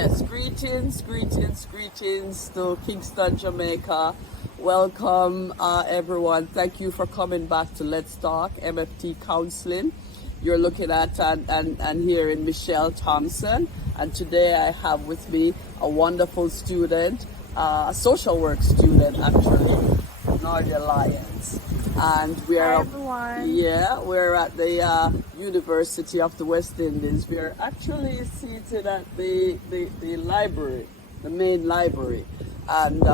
Yes, greetings to Kingston, Jamaica. Welcome, everyone. Thank you for coming back to Let's Talk MFT Counseling. You're looking at and hearing Michelle Thompson, and today I have with me a wonderful student, a social work student actually, Nordia Lyons. And we are, hi everyone. we're at the University of the West Indies. We are actually seated at the library, the main library. And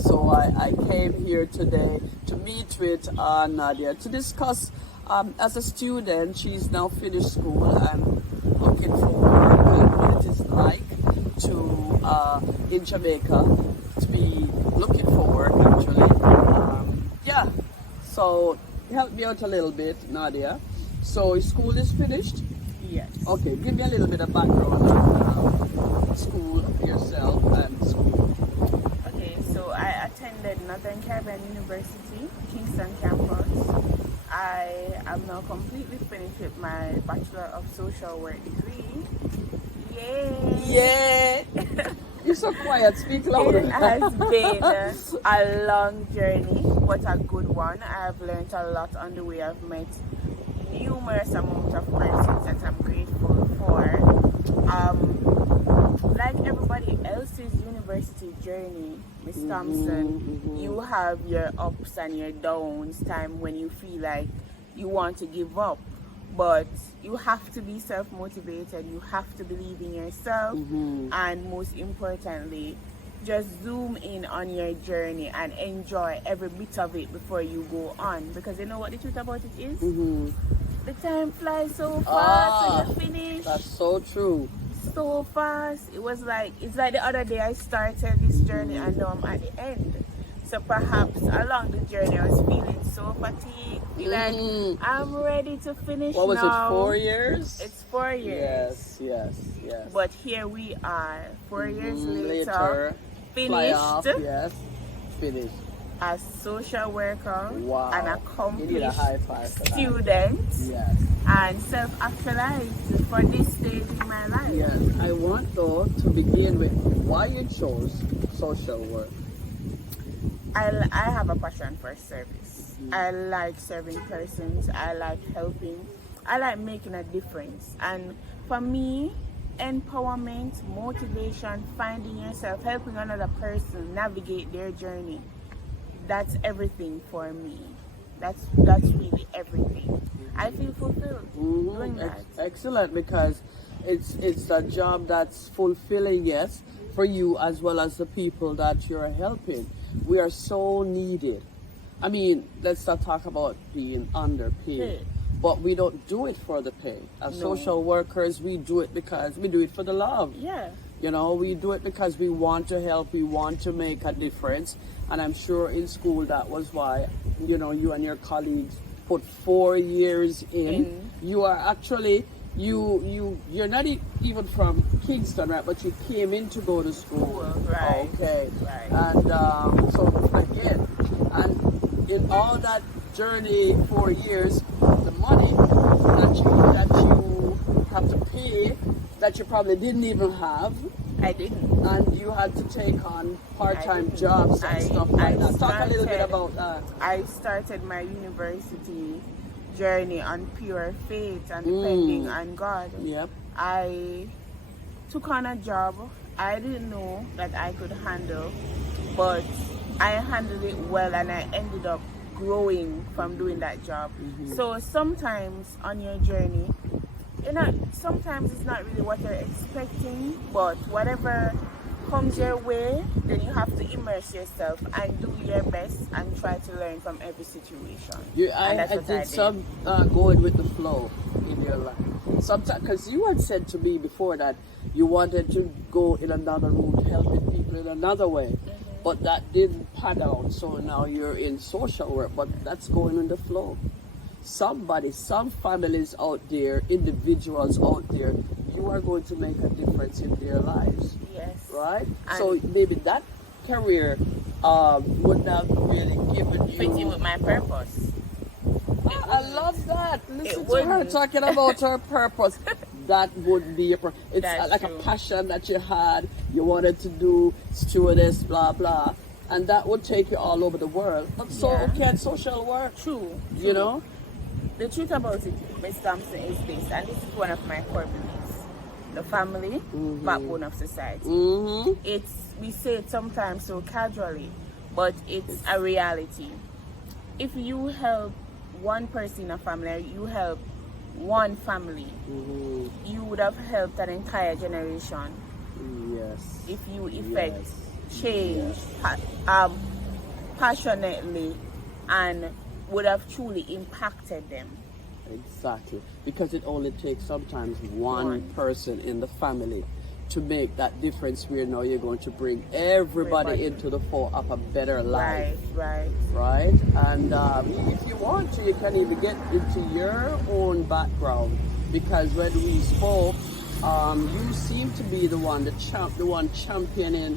so I came here today to meet with Nadia to discuss, as a student, she's now finished school and looking for work and what it is like to, in Jamaica, to be looking for work actually. So help me out a little bit, Nadia. So school is finished? Yes. Okay, give me a little bit of background on school, yourself, and school. Okay, so I attended Northern Caribbean University, Kingston campus. I am now completely finished with my Bachelor of Social Work degree. Yay! Yeah! You're so quiet, speak louder. It has been a long journey, but a good one. I have learned a lot on the way. I've met numerous amounts of persons that I'm grateful for. Like everybody else's university journey, Miss Thompson, you have your ups and your downs, time when you feel like you want to give up. But you have to be self-motivated, you have to believe in yourself, and most importantly, just zoom in on your journey and enjoy every bit of it before you go on. Because you know what the truth about it is? The time flies so fast when you finish. That's so true. So fast. It's like the other day I started this journey and now I'm at the end. So perhaps along the journey I was feeling so fatigued, like I'm ready to finish now. What was it, 4 years? It's 4 years. Yes. But here we are, 4 years later, finished. fly off, yes, finished. As social worker, Wow. an You need a accomplished high five for that. student, Yes. and self-actualized for this stage in my life. Yes. I want though to begin with why you chose social work. I have a passion for service. I like serving persons. I like helping. I like making a difference. And for me, empowerment, motivation, finding yourself, helping another person navigate their journey, that's everything for me. That's really everything. I feel fulfilled doing that. Excellent, because it's a job that's fulfilling, yes, for you as well as the people that you're helping. We are so needed. I mean, let's not talk about being underpaid, but we don't do it for the pay. As social workers, we do it because we do it for the love. Yeah. You know, we do it because we want to help, we want to make a difference. And I'm sure in school that was why, you know, you and your colleagues put 4 years in. You are actually, you're not even from Kingston, right? But you came in to go to school. Right. Okay. Right. And so again, and in all that journey, 4 years, the money that you have to pay, that you probably didn't even have. I didn't. And you had to take on part-time jobs and stuff like that. Talk a little bit about that. I started my university journey on pure faith and depending on God. Yep. I took on a job I didn't know that I could handle, but I handled it well and I ended up growing from doing that job. So sometimes on your journey, sometimes it's not really what you're expecting, but whatever comes your way, then you have to immerse yourself and do your best and try to learn from every situation. I did some going with the flow in your life. Sometimes, because you had said to me before that you wanted to go in another route, helping people in another way, but that didn't pan out. So now you're in social work, but that's going in the flow. Some families out there, individuals out there, you are going to make a difference in their lives. Yes. Right? And so maybe that career would have really given you... Fit in with my purpose. I love that. Listen to her talking about her purpose. that would be your it's That's like true. a passion that you had, you wanted to do stewardess, blah blah, and that would take you all over the world. But so Yeah. can social work, True. you know. The truth about it, Miss Thompson, is this, and this is one of my core beliefs: the family, backbone of society. It's, we say it sometimes so casually, but it's a reality. If you help one person in a family, or you help one family, you would have helped an entire generation. Yes. If you effect Yes. change passionately, and would have truly impacted them. Exactly, because it only takes sometimes one One. person in the family to make that difference, where now you're going to bring everybody Everybody. into the fore of a better life, Right. right? And if you want to, you can even get into your own background, because when we spoke, you seem to be the one, the one championing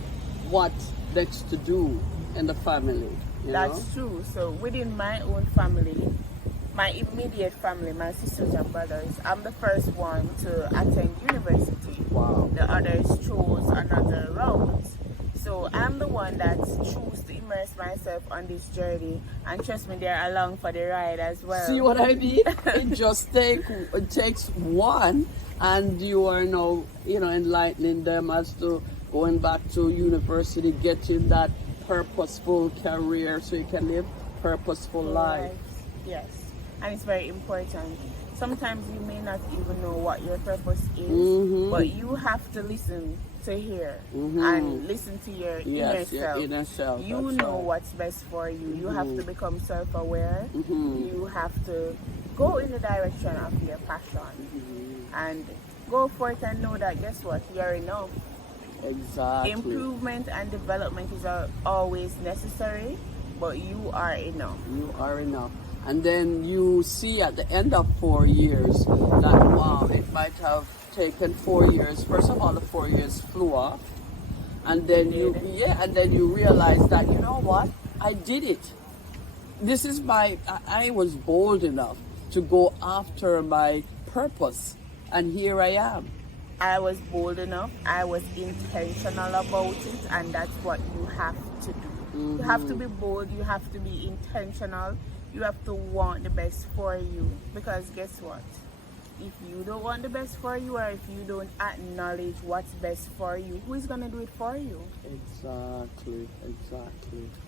what next to do in the family. You know? That's true. So within my own family, my immediate family, my sisters and brothers, I'm the first one to attend university. Wow. The others chose another route. So I'm the one that chose to immerse myself on this journey, and trust me, they're along for the ride as well. See what I mean? It takes one, and you are now, enlightening them as to going back to university, getting that purposeful career, so you can live purposeful life. Yes, and it's very important. Sometimes you may not even know what your purpose is, but you have to listen to hear and listen to your inner Yes, your self. inner self. You that's know right. what's best for you. You have to become self-aware. You have to go in the direction of your passion and go forth and know that, guess what, you're enough. Exactly. Improvement and development is always necessary, but you are enough. You are enough. And then you see at the end of 4 years that, wow, it might have taken 4 years. First of all, the 4 years flew off. And then and then you realize that, you know what? I did it. This is I was bold enough to go after my purpose. And here I am. I was bold enough, I was intentional about it, and that's what you have to do. You have to be bold, you have to be intentional, you have to want the best for you. Because guess what? If you don't want the best for you, or if you don't acknowledge what's best for you, who is going to do it for you? Exactly.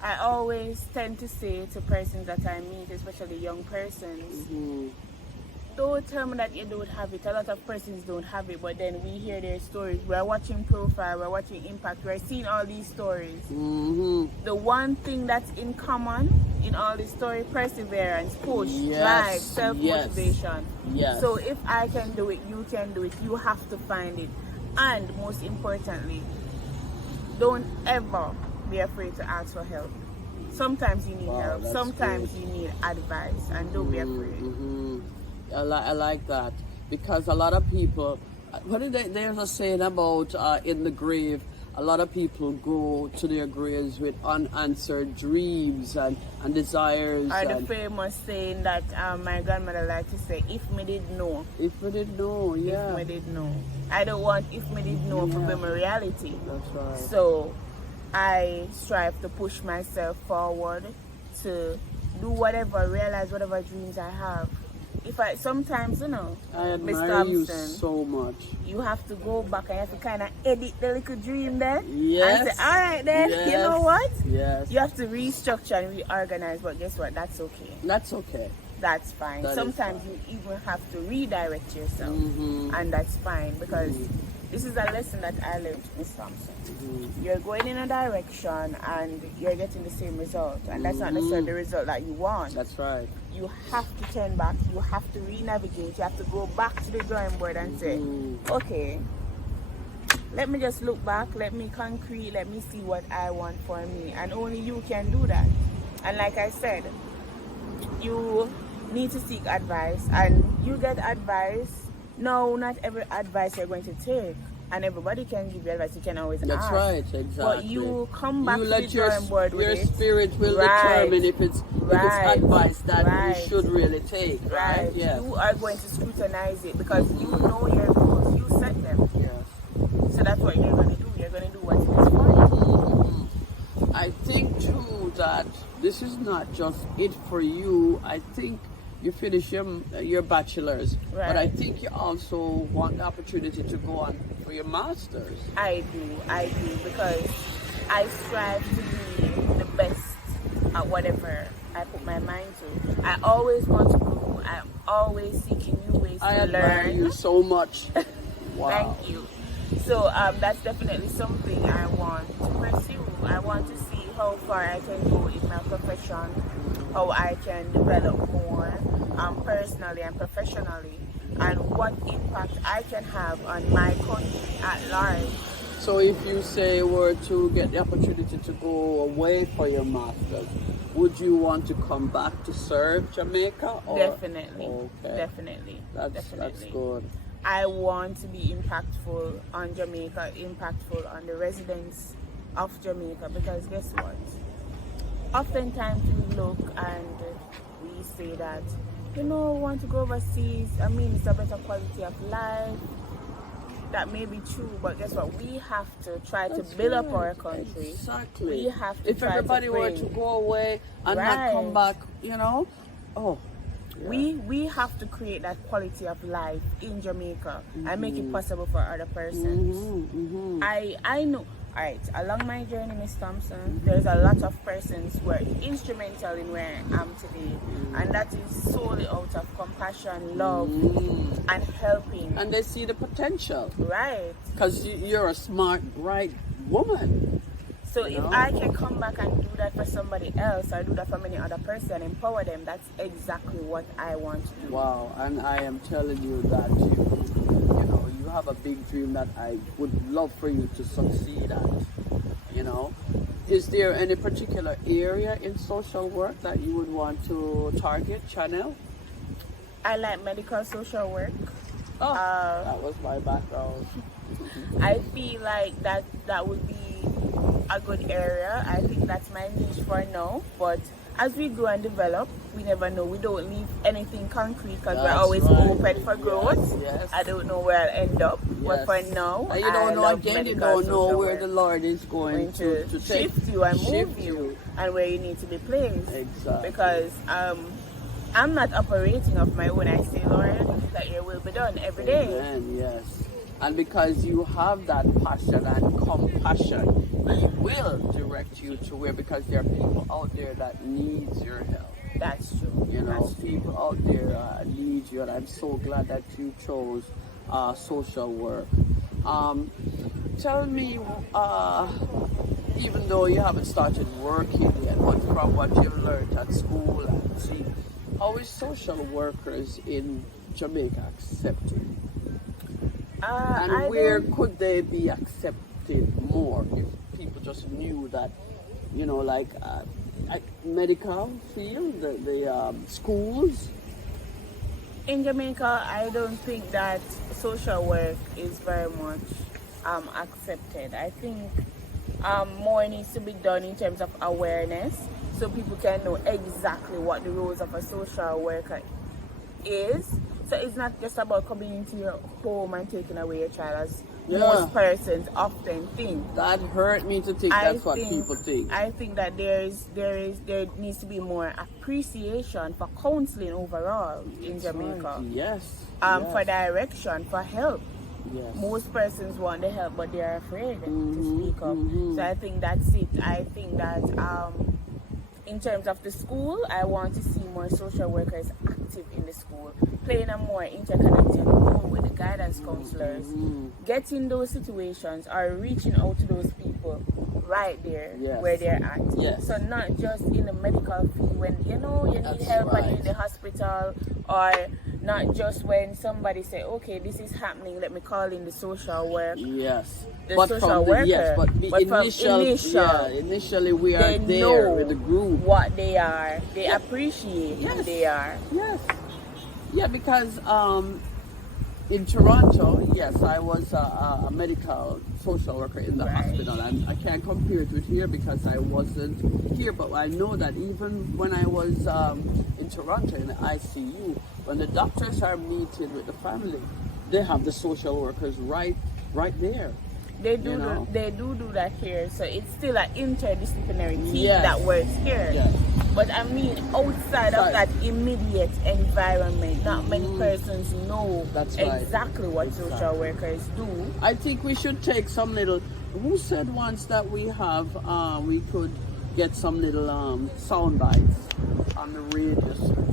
I always tend to say to persons that I meet, especially young persons, don't tell me that you don't have it. A lot of persons don't have it, but then we hear their stories. We're watching Profile, we're watching Impact, we're seeing all these stories. The one thing that's in common in all these stories: perseverance, push, drive, self-motivation. Yes. So if I can do it, you can do it. You have to find it. And most importantly, don't ever be afraid to ask for help. Sometimes you need help, sometimes you need advice, and don't be afraid. I like that, because a lot of people, what did there's a saying about in the grave, a lot of people go to their graves with unanswered dreams and desires. Or the famous saying that my grandmother liked to say, if me did know. If we did know, yeah. If me did know. I don't want if me did know to be my reality. That's right. So I strive to push myself forward to do whatever, realize whatever dreams I have. If I sometimes, I Miss admire you Thompson, so much. you have to go back and you have to kind of edit the little dream there. Yes. And say, all right then, you know what? Yes. You have to restructure and reorganize, but guess what? That's okay. That's okay. That's fine. That is Sometimes fine. you even have to redirect yourself, and that's fine, because this is a lesson that I learned, Miss Thompson. You're going in a direction and you're getting the same result, and that's not necessarily the result that you want. That's right. You have to turn back, you have to re-navigate, you have to go back to the drawing board and say, okay, let me just look back, let me concrete, let me see what I want for me, and only you can do that. And like I said, you need to seek advice, and you get advice. No, not every advice you're going to take, and everybody can give you advice. You can always That's ask. right, exactly. But you come back you to let the drawing board with your it. spirit will Right. determine if it's advice that you should really take. Right? Yes. You are going to scrutinize it because you know your goal. that's what you're gonna do. You're gonna do what's best for you. I think too that this is not just it for you. I think you finish your bachelor's, but I Right. think you also want the opportunity to go on for your master's. I do, because I strive to be the best at whatever I put my mind to. I always want to grow. I'm always seeking new ways I to admire learn. you so much. Wow. Thank you. So that's definitely something I want to pursue. I want to see how far I can go in my profession, how I can develop more personally and professionally, and what impact I can have on my country at large. So if you say were to get the opportunity to go away for your master's, would you want to come back to serve Jamaica? Or? Definitely. Okay. Definitely. That's good. I want to be impactful on Jamaica, impactful on the residents of Jamaica, because guess what? Oftentimes we look and we say that, want to go overseas. I mean, it's a better quality of life. That may be true, but guess what? We have to try to build up our country. Exactly. We have to if try everybody to were bring, to go away and not come back, oh. Yeah. we have to create that quality of life in Jamaica and make it possible for other persons. I know. Alright, along my journey, Miss Thompson, there's a lot of persons who are instrumental in where I am today, and that is solely out of compassion, love, and helping. And they see the potential. Right. Because you're a smart, bright woman. So if I can come back and do that for somebody else, or do that for many other persons and empower them, that's exactly what I want to do. Wow, and I am telling you that you have a big dream that I would love for you to succeed at. Is there any particular area in social work that you would want to target, channel? I like medical social work. Oh, that was my background. I feel like that would be a good area. I think that's my niche for now, but as we grow and develop, we never know. We don't leave anything concrete because we're always open for growth. Yes. I don't know where I'll end up, but for now, and you don't know again. You don't know where the Lord is going to shift you and move you, and where you need to be placed. Exactly. Because I'm not operating of my own. I say, Lord, that your will be done every day. Amen. Yes. And because you have that passion and compassion, He will direct you to where, because there are people out there that needs your help. That's true. That's true. People out there need you, and I'm so glad that you chose social work. Tell me, even though you haven't started working yet, but from what you've learned at school and see, how is social workers in Jamaica accepted? And where could they be accepted more if people just knew that, like medical field, the schools? In Jamaica, I don't think that social work is very much accepted. I think more needs to be done in terms of awareness, so people can know exactly what the roles of a social worker is. So it's not just about coming into your home and taking away your child, as most persons often think. That hurt me to think that's what people think. I think that there needs to be more appreciation for counseling overall in Jamaica. Right. Yes. For direction, for help. Yes. Most persons want the help, but they are afraid to speak up. So I think that's it. I think that in terms of the school, I want to see more social workers active in the school, playing a more interconnected role with the guidance counselors, getting those situations or reaching out to those people right there where they're at. Yes. So not just in the medical field when you need help and you're in the hospital, or not just when somebody say, okay, this is happening, let me call in the social work. Yes. The social worker. But initially we are there with the group. What they are. They appreciate who they are. Yes. Yeah, because in Toronto, yes, I was a medical social worker in the hospital, and I can't compare it with here because I wasn't here, but I know that even when I was in Toronto in the ICU, when the doctors are meeting with the family, they have the social workers right there. They you know? they do that here, so it's still an interdisciplinary team Yes. that works here. Yes. But I mean, outside of that immediate environment, not many persons know That's right. exactly what Exactly. social workers do. I think we should take some little. Who said once that we could get some little sound bites on the radio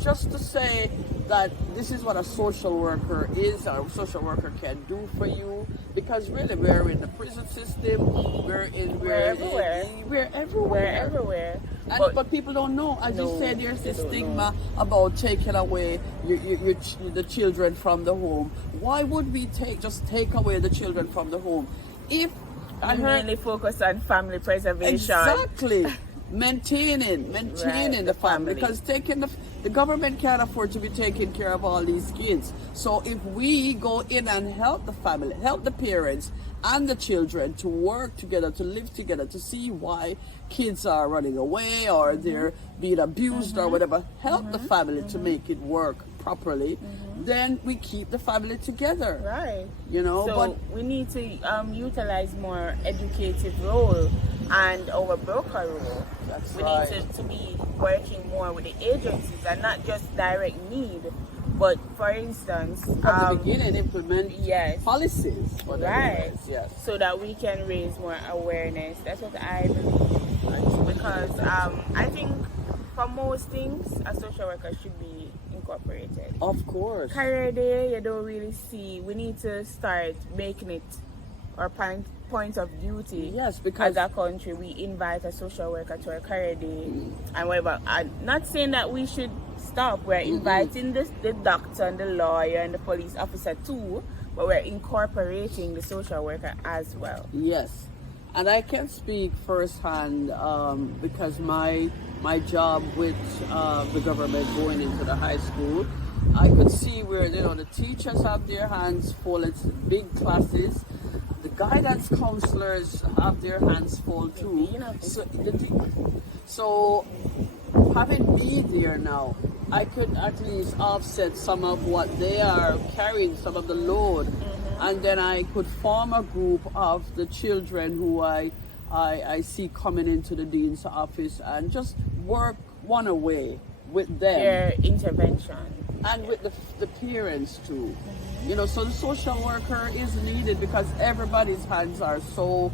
just to say that this is what a social worker is, or a social worker can do for you. Because really, we're in the prison system. We're everywhere. We're everywhere. But people don't know. As you said, there's this stigma about taking away the children from the home. Why would we just take away the children from the home? If I mainly focus on family preservation. Exactly. maintaining the family, because the government can't afford to be taking care of all these kids. So if we go in and help the family, help the parents and the children to work together, to live together, to see why kids are running away or they're being abused or whatever, help the family to make it work properly, then we keep the family together. Right. You know, so but we need to utilize more educative role and our broker role. That's we right. need to be working more with the agencies and not just direct need, but for instance, from the beginning implement policies for the right. parents, yes. So that we can raise more awareness. That's what I believe. Because I think for most things, a social worker should be incorporated. Of course. Career day, you don't really see. We need to start making it our point of duty. Yes, because as a country, we invite a social worker to our career day and whatever. I'm not saying that we should stop. We're inviting the doctor and the lawyer and the police officer too, but we're incorporating the social worker as well. Yes. And I can speak firsthand because my job with the government going into the high school, I could see where the teachers have their hands full. It's big classes. The guidance counselors have their hands full too. So having me there now, I could at least offset some of what they are carrying, some of the load. And then I could form a group of the children who I see coming into the dean's office and just work one away with them. Their intervention. And with the parents too. So the social worker is needed because everybody's hands are so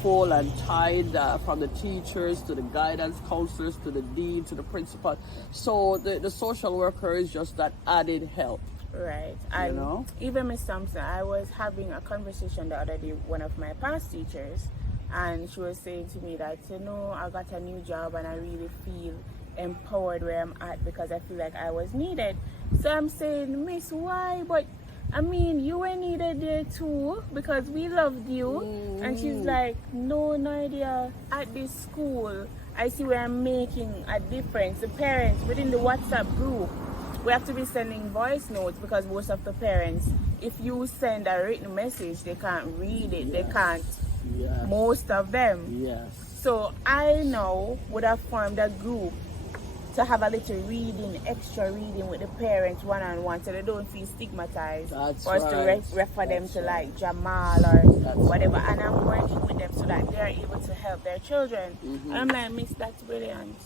full and tied, from the teachers to the guidance counselors to the dean to the principal. So the social worker is just that added help. Right. And even Miss Thompson, I was having a conversation the other day with one of my past teachers, and she was saying to me that, I got a new job and I really feel empowered where I'm at because I feel like I was needed. So I'm saying, Miss, why? But I mean, you were needed there too because we loved you. And she's like, no idea. At this school, I see where I'm making a difference. The parents within the WhatsApp group, we have to be sending voice notes because most of the parents, if you send a written message, they can't read it. They can't. Yes. Most of them. Yes. So I now would have formed a group to have a little reading, extra reading with the parents one-on-one so they don't feel stigmatized. That's or right. to refer them to like Jamal or whatever. And I'm working with them so that they're able to help their children. And I'm like, Miss, that's brilliant.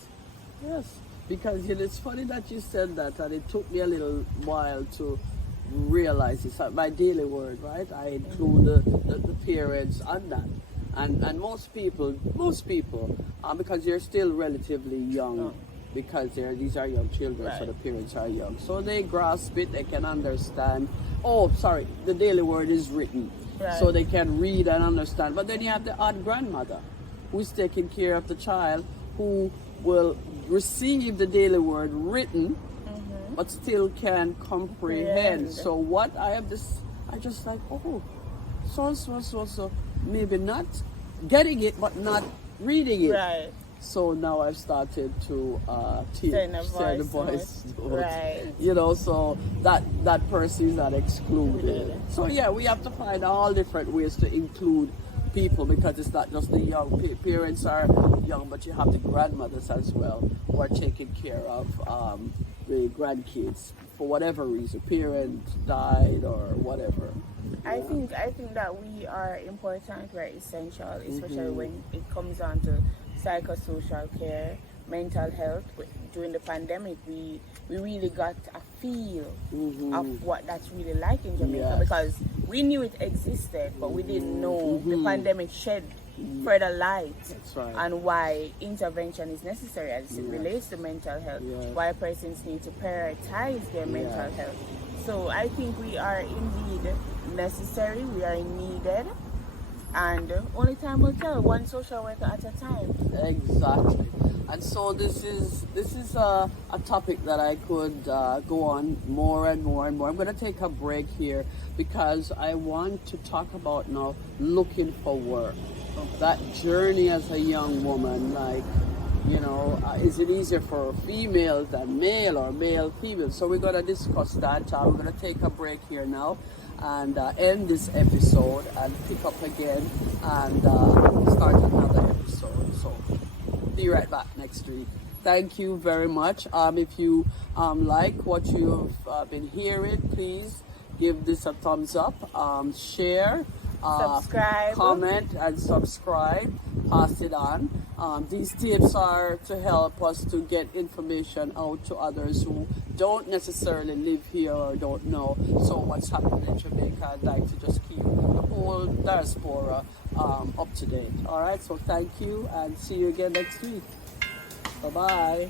Yes. Because it's funny that you said that, and it took me a little while to realize it's my daily word, right? I include the parents on that. And most people, because they're still relatively young, because these are young children, so the parents are young. So they grasp it, they can understand. The daily word is written, so they can read and understand. But then you have the odd grandmother who's taking care of the child, who will receive the daily word written, but still can comprehend. So what I just like, so maybe not getting it, but not reading it. Right. So now I've started to send a voice note. Right. So that person is not excluded. So we have to find all different ways to include people, because it's not just the young parents are young, but you have the grandmothers as well who are taking care of the grandkids for whatever reason, parent died or whatever. I think that we are important, we're essential, especially when it comes on to psychosocial care, mental health. During the pandemic, we really got a feel of what that's really like in Jamaica, Yes. because we knew it existed, but we didn't know the pandemic shed further light That's right. on why intervention is necessary as it relates to mental health, Yes. why persons need to prioritize their mental health. So I think we are indeed necessary, we are needed, and only time will tell, one social worker at a time. Exactly. And so this is a topic that I could go on more and more and more. I'm going to take a break here because I want to talk about now looking for work. That journey as a young woman, like, you know, is it easier for female than male or male female? So we're going to discuss that. We're going to take a break here now and end this episode and pick up again and start another episode. So be right back next week. Thank you very much. If you like what you've been hearing, please give this a thumbs up, share, Subscribe. comment, and subscribe. Pass it on. These tips are to help us to get information out to others who don't necessarily live here or don't know so what's happening in Jamaica. I'd like to just keep the whole diaspora up to date. All right, so thank you and see you again next week. Bye-bye.